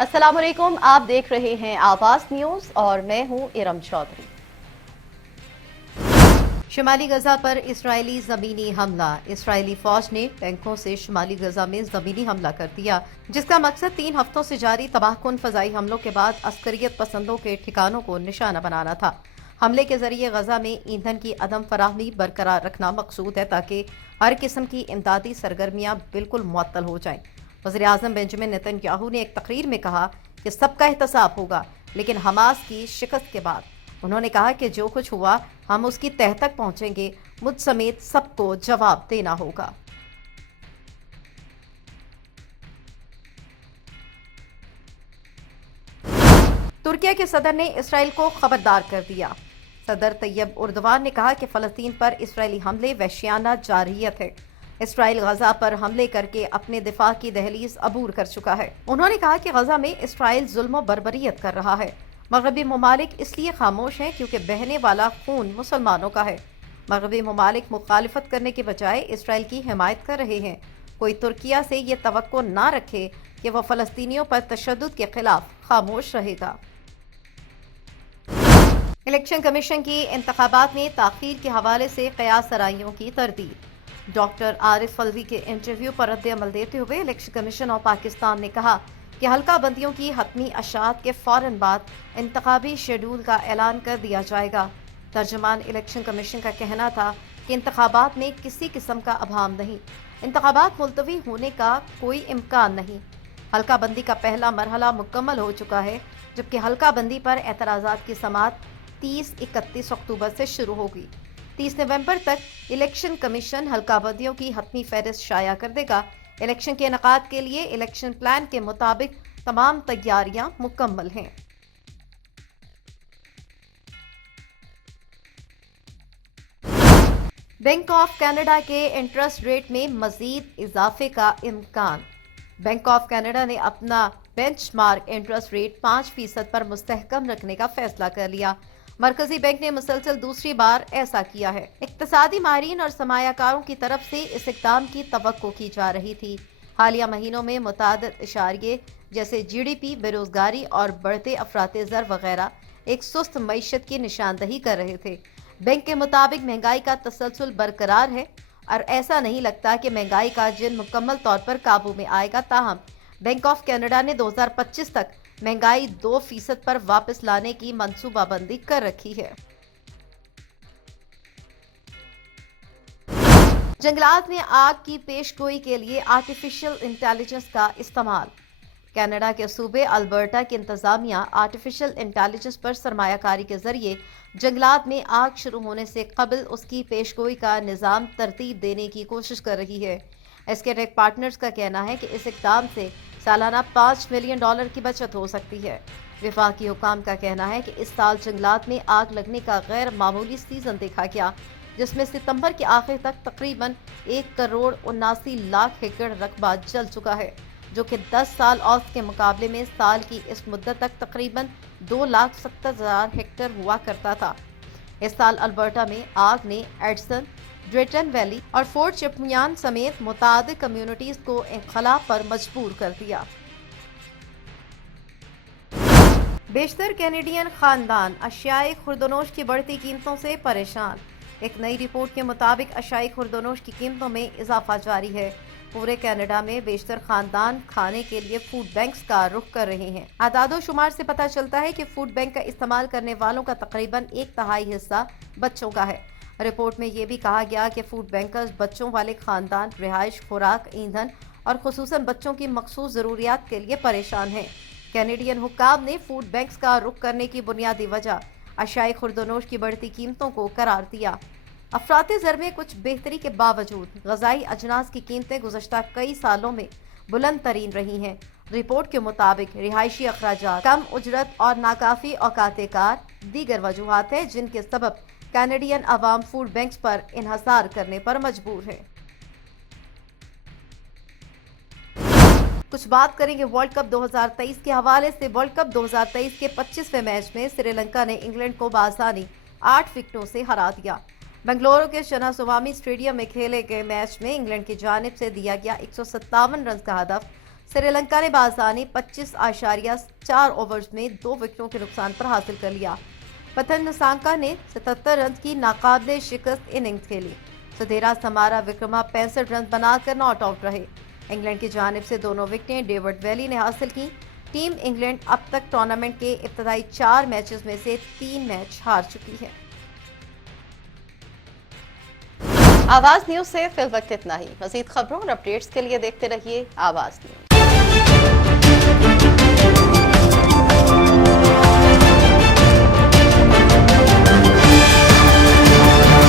अस्सलाम वालेकुम, आप देख रहे हैं आवाज न्यूज और मैं हूं इरम चौधरी। शुमाली गजा पर इस्राएली जमीनी हमला। इस्राएली फौज ने टैंकों से शुमाली गजा में जमीनी हमला कर दिया, जिसका मकसद 3 हफ्तों से जारी तबाहकुन फजाई हमलों के बाद अस्करियत पसंदों के ठिकानों को निशाना बनाना था। हमले के जरिए गजा में ईंधन की अदम फराहमी बरकरार रखना मकसूद है ताकि हर किस्म की इमदादी सरगर्मियां बिल्कुल मुअत्तल हो जाएं। वज़ीर-ए-आज़म बेंजामिन नेतन्याहू ने एक तकरीर में कहा कि सबका एहतसाब होगा, लेकिन हमास की शिकस्त के बाद उन्होंने कहा कि जो कुछ हुआ हम उसकी तह तक पहुंचेंगे, मुझ समेत सबको जवाब देना होगा। तुर्किया के सदर ने इसराइल को खबरदार कर दिया। सदर तैयब उर्दवान ने कहा कि फलस्तीन पर इसराइली हमले वहशियाना जारहियत है। इसराइल गजा पर हमले करके अपने दिफा की दहलीज अबूर कर चुका है। उन्होंने कहा कि गजा में इसराइल जुल्म बर्बरियत कर रहा है। मगरबी ममालिक इसलिए खामोश हैं क्योंकि बहने वाला खून मुसलमानों का है। मगरबी ममालिक मुखालिफत करने के बजाय इसराइल की हिमायत कर रहे हैं। कोई तुर्किया से ये तवक्को ना रखे कि वह फलस्तीनियों पर तशद्दुद के खिलाफ खामोश रहेगा। इलेक्शन कमीशन की इंतखाबात में ताखीर के हवाले से क़यास सराइयों की तरदीद। डॉक्टर आरिफ फल्वी के इंटरव्यू पर रद्द-ए-अमल देते हुए इलेक्शन कमीशन ऑफ पाकिस्तान ने कहा कि हल्का बंदियों की हतमी अशात के फौरन बाद इंतखाबी शेड्यूल का ऐलान कर दिया जाएगा। तर्जुमान इलेक्शन कमीशन का कहना था कि इंतखाबात में किसी किस्म का अभाम नहीं, इंतखाबात मुलतवी होने का कोई इम्कान नहीं। हल्का बंदी का पहला मरहला मुकम्मल हो चुका है, जबकि हल्का बंदी पर एतराज़ात की समाअत 30-31 अक्टूबर से शुरू होगी। 30 नवंबर तक इलेक्शन कमीशन हल्का बंदियों की हतमी फहरिस्त शाया कर देगा। इलेक्शन के इनेकाद के लिए इलेक्शन प्लान के मुताबिक तमाम तैयारियां मुकम्मल हैं। बैंक ऑफ कनाडा के इंटरेस्ट रेट में मजीद इजाफे का इम्कान। बैंक ऑफ कनाडा ने अपना बेंचमार्क इंटरेस्ट रेट 5% पर मुस्तहकम रखने का फैसला कर लिया। मरकजी बैंक ने मुसलसल दूसरी बार ऐसा किया है। इक्तसादी माहिरीन और सरमायाकारों की तरफ से इस इक़दाम की तवक्को की जा रही थी। हालिया महीनों में मुतादिद इशारे जैसे GDP, बेरोजगारी और बढ़ते अफराते ज़र वगैरह एक सुस्त मईशत की निशानदही कर रहे थे। बैंक के मुताबिक महंगाई का तसलसल बरकरार है और ऐसा नहीं लगता कि महंगाई का जिन मुकम्मल तौर पर काबू में आएगा। ताहम बैंक ऑफ कनाडा ने 2025 तक महंगाई 2% पर वापस लाने की मंसूबाबंदी कर रखी है। जंगलात में आग की पेशगोई के लिए आर्टिफिशियल इंटेलिजेंस का इस्तेमाल। कनाडा के सूबे अल्बर्टा की इंतजामिया आर्टिफिशियल इंटेलिजेंस पर सरमायाकारी के जरिए जंगलात में आग शुरू होने से कबल उसकी पेशगोई का निज़ाम तरतीब देने की कोशिश कर रही है। एस्केटेक पार्टनर्स का कहना है कि इस इक़दाम से सालाना $5 मिलियन की बचत हो सकती है। विफाकी हुकाम का कहना है कि इस साल जंगलात में आग लगने का गैर मामूली सीजन देखा गया, जिसमें सितंबर के आखिर तक तकरीबन 1,79,00,000 एकड़ रकबा जल चुका है, जो कि 10 साल औसत के मुकाबले में साल की इस मुद्दत तक तकरीबन 2,70,000 हेक्टेयर हुआ करता था। इस साल अल्बर्टा में आग ने एडिसन, ड्रेटन वैली और फोर्ट चिपमियान समेत मुतादिद कम्युनिटीज को इंखला पर मजबूर कर दिया। बेशतर कैनेडियन खानदान अशियाए खुर्दनोश की बढ़ती कीमतों से परेशान। एक नई रिपोर्ट के मुताबिक अशियाए खुर्दनोश की कीमतों में इजाफा जारी है। पूरे कनाडा में बेशतर खानदान खाने के लिए फूड बैंक्स का रुख कर रहे हैं। आदादो शुमार से पता चलता है कि फूड बैंक का इस्तेमाल करने वालों का तकरीबन 1/3 हिस्सा बच्चों का है। रिपोर्ट में यह भी कहा गया कि फूड बैंकर्स बच्चों वाले खानदान रिहाइश, खुराक, ईंधन और खुसूसन बच्चों की मखसूस ज़रूरियात के लिए परेशान हैं। कैनेडियन हुक्काम ने फूड बैंक्स का रुख करने की बुनियादी वजह अशियाए खुर्दनोश की बढ़ती कीमतों को करार दिया। अफराते ज़र में कुछ बेहतरी के बावजूद ग़ज़ाई अजनास की कीमतें गुज़श्ता कई सालों में बुलंद तरीन रही हैं। रिपोर्ट के मुताबिक रिहायशी अखराजात, कम उजरत और नाकाफ़ी औकात कार दीगर वजूहात हैं जिनके सबब कैनेडियन अवाम फूड बैंक्स पर इन्हसार करने पर मजबूर है। कुछ बात करेंगे वर्ल्ड कप 2023 के हवाले से। वर्ल्ड कप 2023 के 25वें मैच में श्रीलंका ने इंग्लैंड को बासानी 8 विकेटों से हरा दिया। बेंगलुरु के चिन्नास्वामी स्टेडियम में खेले गए मैच में इंग्लैंड की जानिब से दिया गया 157 रन का हदफ श्रीलंका ने बाज़ानी 25.4 ओवर्स में 2 विकेटों के नुकसान पर हासिल कर लिया। पथन निसांका ने 77 रन की नाकाबिले शिकस्त इनिंग्स खेली। सुधीरा समारा विक्रमा 65 रन बनाकर नॉट आउट रहे। इंग्लैंड की जानिब से दोनों विकेटें डेविड वैली ने हासिल की। टीम इंग्लैंड अब तक टूर्नामेंट के इब्तदाई 4 मैचेस में से 3 मैच हार चुकी है। आवाज न्यूज से फिल वक्त इतना ही। मजीद खबरों और अपडेट्स के लिए देखते रहिए आवाज न्यूज।